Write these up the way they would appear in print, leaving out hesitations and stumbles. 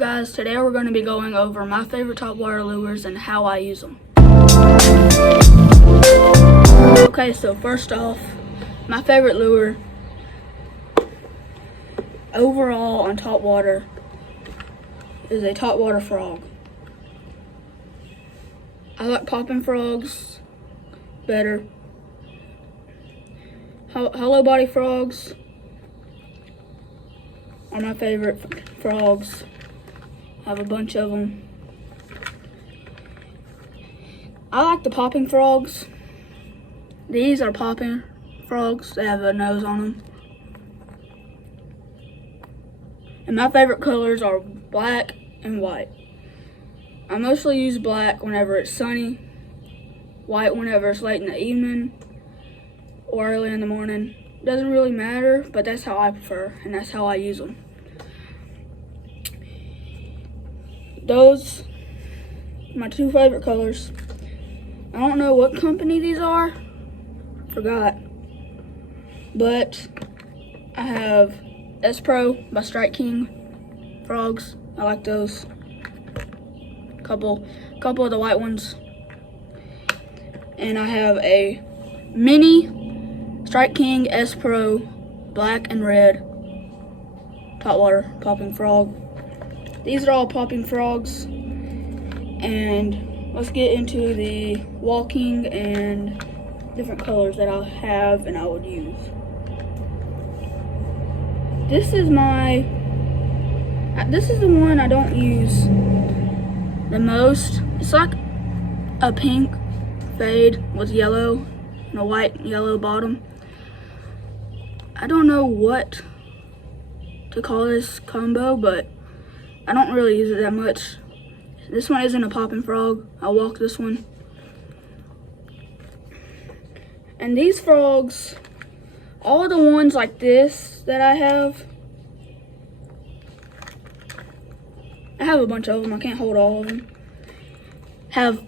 guys, today we're going to be going over my favorite topwater lures and how I use them. Okay, so first off, my favorite lure overall on topwater is a topwater frog. I like popping frogs better. Hollow body frogs are my favorite frogs. I have a bunch of them. I like the popping frogs. These are popping frogs. They have a nose on them. And my favorite colors are black and white. I mostly use black whenever it's sunny, white whenever it's late in the evening or early in the morning. Doesn't really matter, but that's how I prefer, and that's how I use them. Those are my two favorite colors. I don't know what company these are, forgot, but I have S-Pro by Strike King frogs. I like those. Couple of the white ones. And I have a mini Strike King S-Pro black and red topwater popping frog. These are all popping frogs. And let's get into the walking and different colors that I have and I would use. This is the one I don't use the most. It's like a pink fade with yellow and a white and yellow bottom. I don't know what to call this combo, but I don't really use it that much. This one isn't a popping frog. I'll walk this one. And these frogs, all the ones like this that I have a bunch of them. I can't hold all of them. Have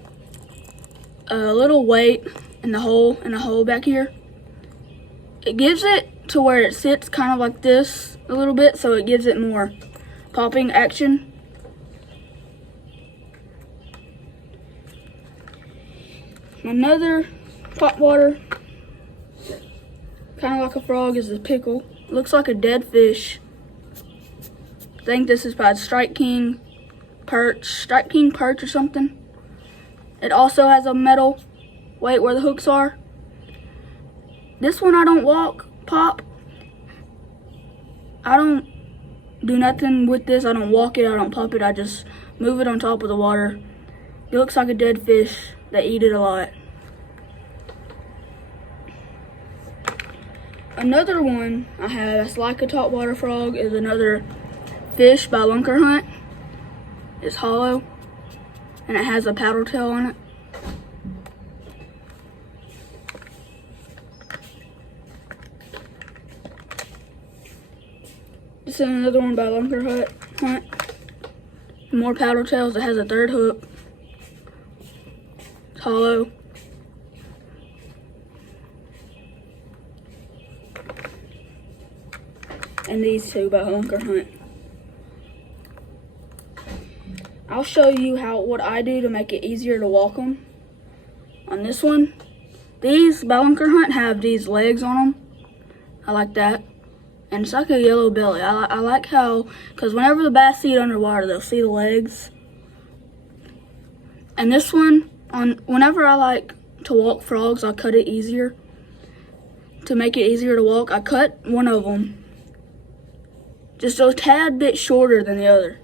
a little weight in the hole back here. It gives it to where it sits kind of like this a little bit, so it gives it more popping action. Another topwater, kind of like a frog, is a pickle. Looks like a dead fish. I think this is by Strike King Perch or something. It also has a metal weight where the hooks are. This one I don't pop. I don't do nothing with this. I don't walk it, I don't pop it. I just move it on top of the water. It looks like a dead fish. They eat it a lot. Another one I have that's like a topwater frog is another fish by Lunker Hunt. It's hollow and it has a paddle tail on it. This is another one by Lunker Hunt. More paddle tails. It has a third hook. It's hollow. And these two by Lunker Hunt. I'll show you what I do to make it easier to walk them. On this one, these by Lunker Hunt have these legs on them. I like that. And it's like a yellow belly. I like how, because whenever the bass see it underwater, they'll see the legs. And this one, whenever I like to walk frogs, I cut it easier. To make it easier to walk, I cut one of them just a tad bit shorter than the other.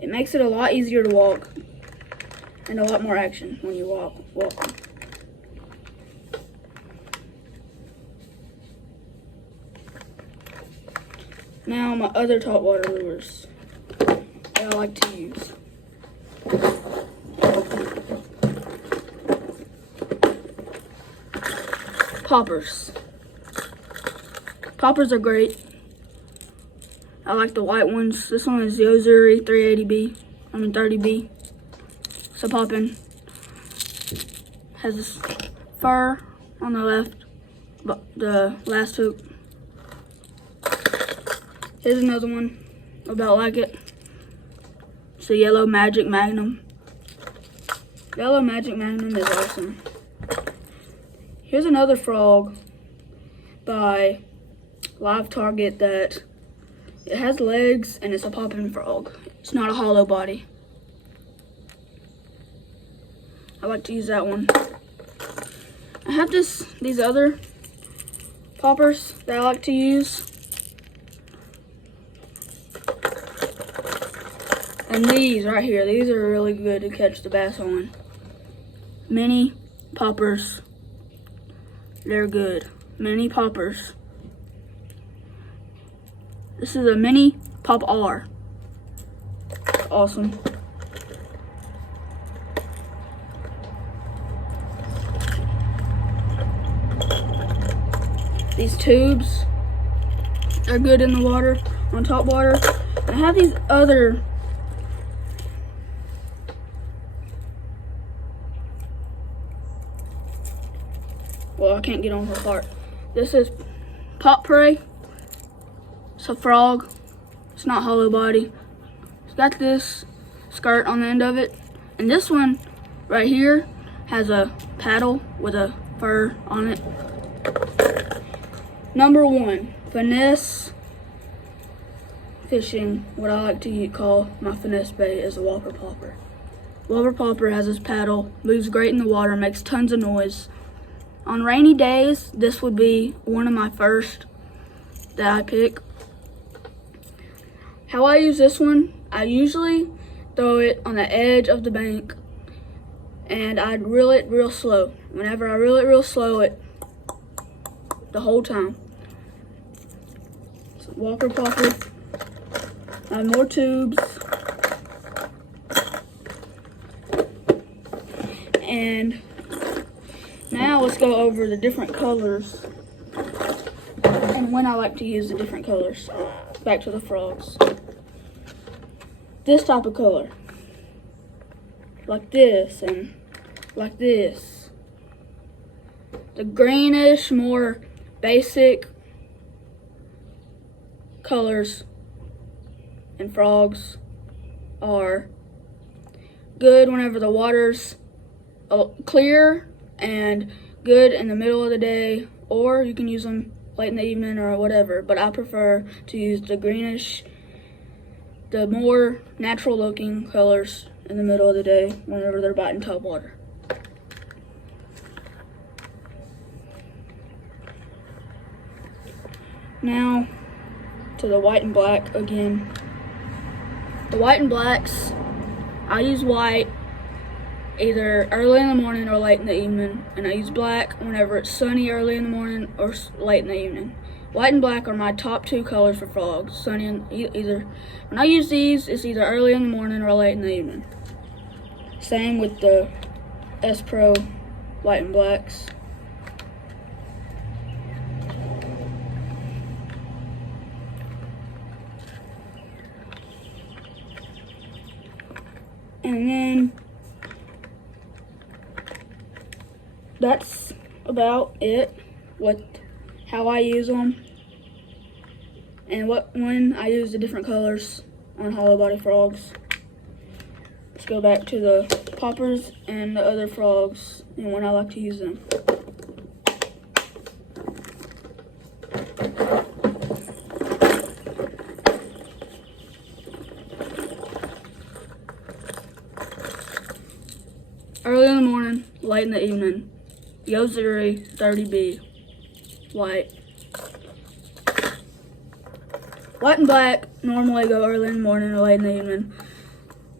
It makes it a lot easier to walk and a lot more action when you walk. Now my other topwater lures that I like to use. Poppers. Poppers are great. I like the white ones. This one is the Ozuri 30B. It's a poppin'. Has this fur on the left, but the last hook. Here's another one about like it. It's a Yellow Magic Magnum. Yellow Magic Magnum is awesome. Here's another frog by Live Target that it has legs and it's a popping frog. It's not a hollow body. I like to use that one. I have these other poppers that I like to use. And these right here, these are really good to catch the bass on. Mini poppers. They're good. Mini poppers. This is a mini pop R. Awesome. These tubes are good in the water, on top water. I have these other I can't get on her part. This is Pop Prey. It's a frog. It's not hollow body. It's got this skirt on the end of it. And this one right here has a paddle with a fur on it. Number 1, finesse fishing. What I like to call my finesse bait is a Whopper Popper. Whopper Popper has this paddle, moves great in the water, makes tons of noise. On rainy days, this would be one of my first that I pick. How I use this one, I usually throw it on the edge of the bank and I'd reel it real slow. Whenever I reel it real slow, it the whole time. So Whopper Popper. I have more tubes. And now let's go over the different colors and when I like to use the different colors. Back to the frogs. This type of color. Like this and like this. The greenish, more basic colors and frogs are good whenever the water's clear and good in the middle of the day, or you can use them late in the evening or whatever, but I prefer to use the greenish, the more natural looking colors in the middle of the day whenever they're biting top water. Now to the white and black again. The white and blacks, I use white either early in the morning or late in the evening, and I use black whenever it's sunny early in the morning or late in the evening. White and black are my top 2 colors for frogs. Sunny and either when I use these, it's either early in the morning or late in the evening. Same with the S Pro white and blacks. And then that's about it with how I use them and when I use the different colors on hollow body frogs. Let's go back to the poppers and the other frogs and when I like to use them. Early in the morning, late in the evening. Yo-Zuri 30B, white. White and black normally go early in the morning or late in the evening.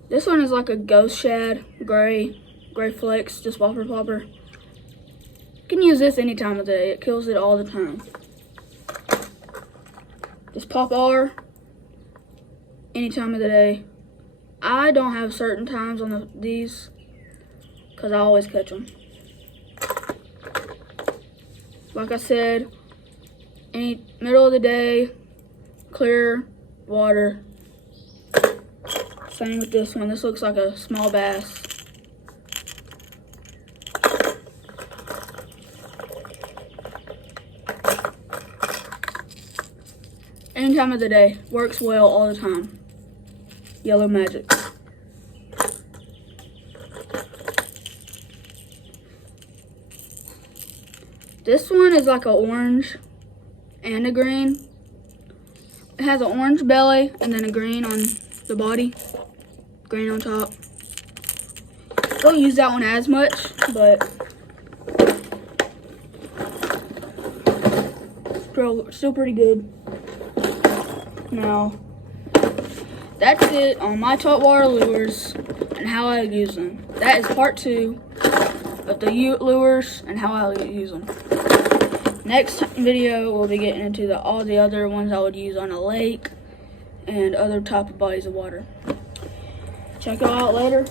This one is like a ghost shad, gray flecks, just Whopper Popper. You can use this any time of the day. It kills it all the time. This Pop R, any time of the day. I don't have certain times on these because I always catch them. Like I said, any middle of the day, clear water. Same with this one. This looks like a small bass. Any time of the day. Works well all the time. Yellow Magic. This one is like an orange and a green. It has an orange belly and then a green on the body, green on top. Don't use that one as much, but still pretty good. Now, that's it on my saltwater lures and how I use them. That is part 2 of the Ute lures and how I use them. Next video, we'll be getting into all the other ones I would use on a lake and other type of bodies of water. Check it out later.